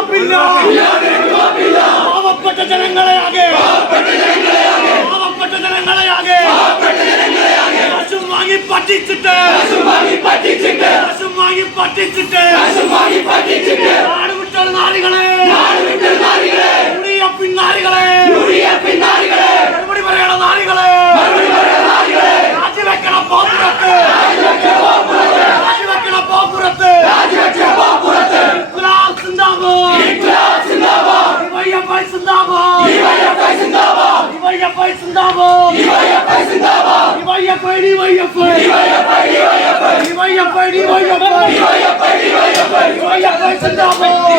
മാപ്പില്ല പാവപ്പെട്ട ജനങ്ങളെ ആകെ. പാവപ്പെട്ട ജനങ്ങളെ ആകെ. കാശും വാങ്ങി പറ്റിച്ചിട്ട്. കാശും വാങ്ങി പറ്റിച്ചിട്ട്. കാശും വാങ്ങി പറ്റിച്ചിട്ട്. കാശും വാങ്ങി പറ്റിച്ചിട്ട്. സിന്ദാബാദ് ഡിവൈഎഫ്ഐ സിന്ദാബാദ് DYFI DYFI DYFI DYFI DYFI സിന്ദാബാദ് സിന്ദാബാദ്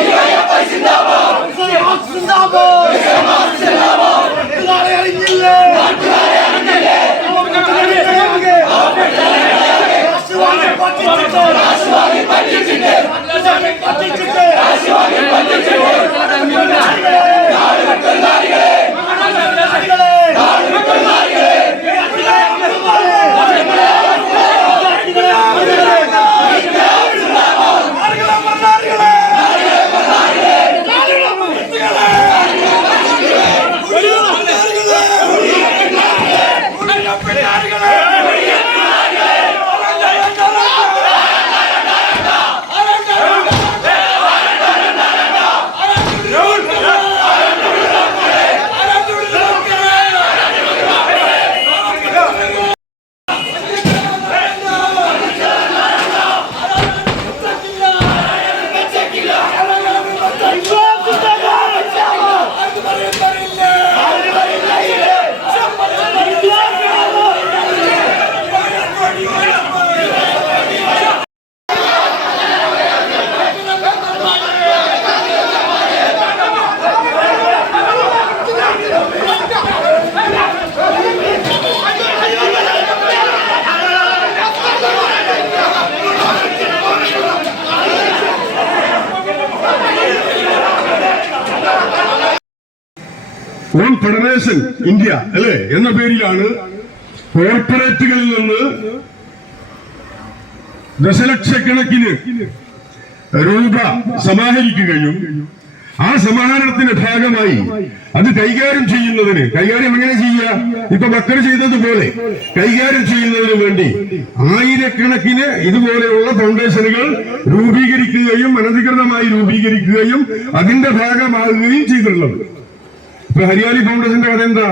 ഫെഡറേഷൻ ഇന്ത്യ അല്ലേ? എന്ന പേരിലാണ് കോർപ്പറേറ്റുകളിൽ നിന്ന് ദശലക്ഷക്കണക്കിന് രൂപ സമാഹരിക്കുകയും ആ സമാഹരണത്തിന്റെ ഭാഗമായി അത് കൈകാര്യം ചെയ്യുന്നതിന് കൈകാര്യം എങ്ങനെ ചെയ്യുക? ഇപ്പൊ ബക്കർ ചെയ്തതുപോലെ കൈകാര്യം ചെയ്യുന്നതിന് വേണ്ടി ആയിരക്കണക്കിന് ഇതുപോലെയുള്ള ഫൗണ്ടേഷനുകൾ രൂപീകരിക്കുകയും അനധികൃതമായി രൂപീകരിക്കുകയും അതിന്റെ ഭാഗമാകുകയും ചെയ്തിട്ടുള്ളത്. ഇപ്പൊ ഹരിയാലി ഫൗണ്ടേഷന്റെ കഥ എന്താ?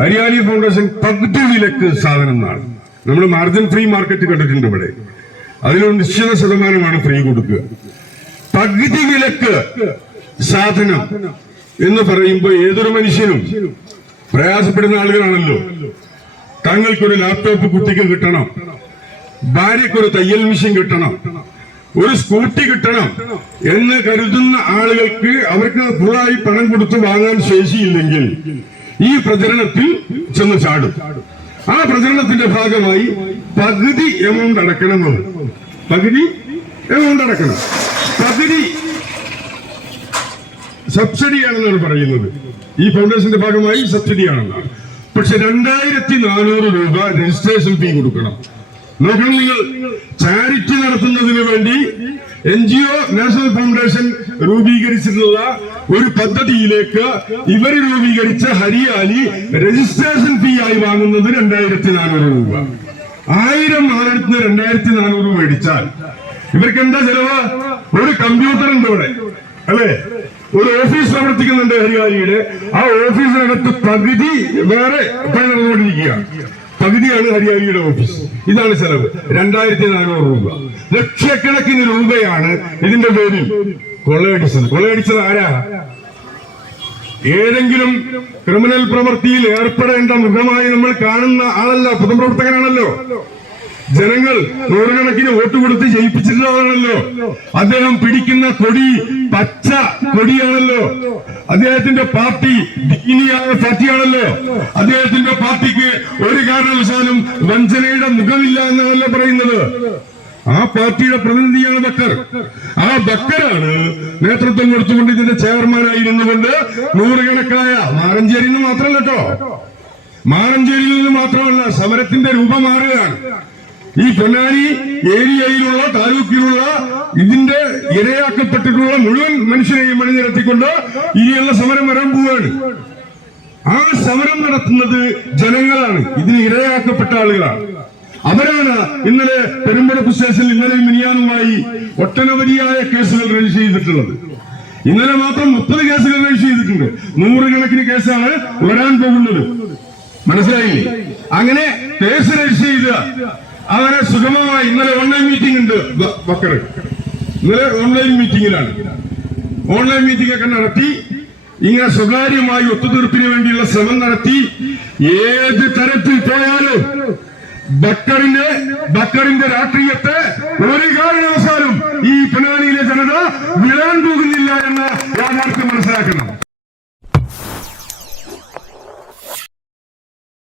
ഹരിയാലി ഫൗണ്ടേഷൻ പകുതി വിലക്ക് സാധനം എന്നാണ്. നമ്മൾ മാർജിൻ ഫ്രീ മാർക്കറ്റ് കണ്ടിട്ടുണ്ട് ഇവിടെ. അതിലൊരു നിശ്ചിത ശതമാനമാണ് ഫ്രീ കൊടുക്കുക. പകുതി വിലക്ക് സാധനം എന്ന് പറയുമ്പോൾ ഏതൊരു മനുഷ്യനും പ്രയാസപ്പെടുന്ന ആളുകളാണല്ലോ. തങ്ങൾക്കൊരു ലാപ്ടോപ്പ് കുട്ടിക്ക് കിട്ടണം. ഭാര്യക്കൊരു തയ്യൽ മെഷീൻ കിട്ടണം. ഒരു സ്കൂട്ടി കിട്ടണം എന്ന് കരുതുന്ന ആളുകൾക്ക് അവർക്ക് ഫുള്ളായി പണം കൊടുത്തു വാങ്ങാൻ ശേഷിയില്ലെങ്കിൽ ഈ പ്രചരണത്തിൽ ചെന്ന് ചാടും. ആ പ്രചരണത്തിന്റെ ഭാഗമായി പകുതി എമൗണ്ട് അടക്കണമെന്ന് പകുതി എമൗണ്ട് അടക്കണം. പകുതി സബ്സിഡിയാണെന്നാണ് പറയുന്നത്. ഈ ഫൗണ്ടേഷന്റെ ഭാഗമായി സബ്സിഡിയാണെന്നാണ്. പക്ഷെ രണ്ടായിരത്തി നാനൂറ് രൂപ രജിസ്ട്രേഷൻ ഫീ കൊടുക്കണം. നോക്കണം നിങ്ങൾ ചാരിറ്റി നടത്തുന്നതിന് വേണ്ടി N G O national foundation രൂപീകരിച്ചിട്ടുള്ള ഒരു പദ്ധതിയിലേക്ക് ഇവർ രൂപീകരിച്ച ഹരിയാലി രജിസ്ട്രേഷൻ ഫീ ആയി വാങ്ങുന്നത് രണ്ടായിരത്തി നാനൂറ് രൂപ. ആയിരം ആളെടുത്ത് രണ്ടായിരത്തി നാനൂറ് മേടിച്ചാൽ ഇവർക്ക് എന്താ ചെലവ്? ഒരു കമ്പ്യൂട്ടർ ഉണ്ട് ഇവിടെ. അല്ലേ? ഒരു ഓഫീസ് പ്രവർത്തിക്കുന്നുണ്ട് ഹരിയാലിയുടെ. ആ ഓഫീസിനകത്ത് പകുതി വേറെ നടന്നുകൊണ്ടിരിക്കുക പകുതിയാണ് ഹരിയാലിയുടെ ഓഫീസ്. ഇതാണ് ചെലവ്. രണ്ടായിരത്തി നാനൂറ് രൂപ. ലക്ഷക്കണക്കിന് രൂപയാണ് ഇതിന്റെ പേരിൽ കൊള്ളയടിച്ചത്. കൊള്ളയടിച്ചത് ആരാ? ഏതെങ്കിലും ക്രിമിനൽ പ്രവൃത്തിയിൽ ഏർപ്പെടേണ്ട മുഖമായി നമ്മൾ കാണുന്ന ആളല്ല. പൊതുപ്രവർത്തകനാണല്ലോ. ജനങ്ങൾ നൂറുകണക്കിന് വോട്ട് കൊടുത്ത് ജയിപ്പിച്ചിട്ടുള്ളതാണല്ലോ. അദ്ദേഹം പിടിക്കുന്ന കൊടി പച്ച കൊടിയാണല്ലോ. അദ്ദേഹത്തിന്റെ പാർട്ടി ദീനിയായ പാർട്ടിയാണല്ലോ. അദ്ദേഹത്തിന്റെ പാർട്ടിക്ക് ഒരു കാരണവശാലും വഞ്ചനയുടെ മുഖമില്ല എന്നാണല്ലോ പറയുന്നത്. ആ പാർട്ടിയുടെ പ്രതിനിധിയാണ് ബക്കർ. ആ ബക്കറാണ് നേതൃത്വം കൊടുത്തുകൊണ്ട് ഇതിന്റെ ചെയർമാനായിരുന്നു കൊണ്ട് നൂറുകണക്കായ മാറഞ്ചേരി നിന്ന് മാത്രമല്ല കേട്ടോ. മാറഞ്ചേരിയിൽ നിന്ന് മാത്രമല്ല സമരത്തിന്റെ രൂപം മാറുകയാണ്. ഈ പൊന്നാനി ഏരിയയിലുള്ള താലൂക്കിലുള്ള ഇതിന്റെ ഇരയാക്കപ്പെട്ടിട്ടുള്ള മുഴുവൻ മനുഷ്യരെയും അണിനിരത്തിക്കൊണ്ട് ഇനിയുള്ള സമരം വരാൻ പോവുകയാണ് ആ സമരം നടത്തുന്നത് ജനങ്ങളാണ്. ഇതിന് ഇരയാക്കപ്പെട്ട ആളുകളാണ്. അവരാണ് ഇന്നലെ പെരുമ്പടപ്പ് സ്റ്റേഷനിൽ ഇന്നലെ മിനിയാനുമായി ഒട്ടനവധിയായ കേസുകൾ രജിസ്റ്റർ ചെയ്തിട്ടുള്ളത്. ഇന്നലെ മാത്രം മുപ്പത് കേസുകൾ രജിസ്റ്റർ ചെയ്തിട്ടുണ്ട്. നൂറുകണക്കിന് കേസാണ് വരാൻ പോകുന്നത്. മനസ്സിലായില്ലേ? അങ്ങനെ കേസ് രജിസ്റ്റർ ചെയ്ത് അവരെ സുഗമമായി ഇന്നലെ ഓൺലൈൻ മീറ്റിംഗ് ഉണ്ട്. വക്കർ ഇന്നലെ ഓൺലൈൻ മീറ്റിംഗിലാണ് ഓൺലൈൻ മീറ്റിംഗ് ഒക്കെ നടത്തി ഇങ്ങനെ സ്വകാര്യമായി ഒത്തുതീർപ്പിന് വേണ്ടിയുള്ള ശ്രമം നടത്തി ഏത് തരത്തിൽ പോയാലും ബക്കറിന്റെ ബക്കറിന്റെ രാഷ്ട്രീയത്തെ ഒരു കാരണവശാലും ഈ പിണറായിയിലെ ജനത വിടാൻ പോകുന്നില്ല എന്ന് യാഥാർത്ഥ്യം മനസ്സിലാക്കണം.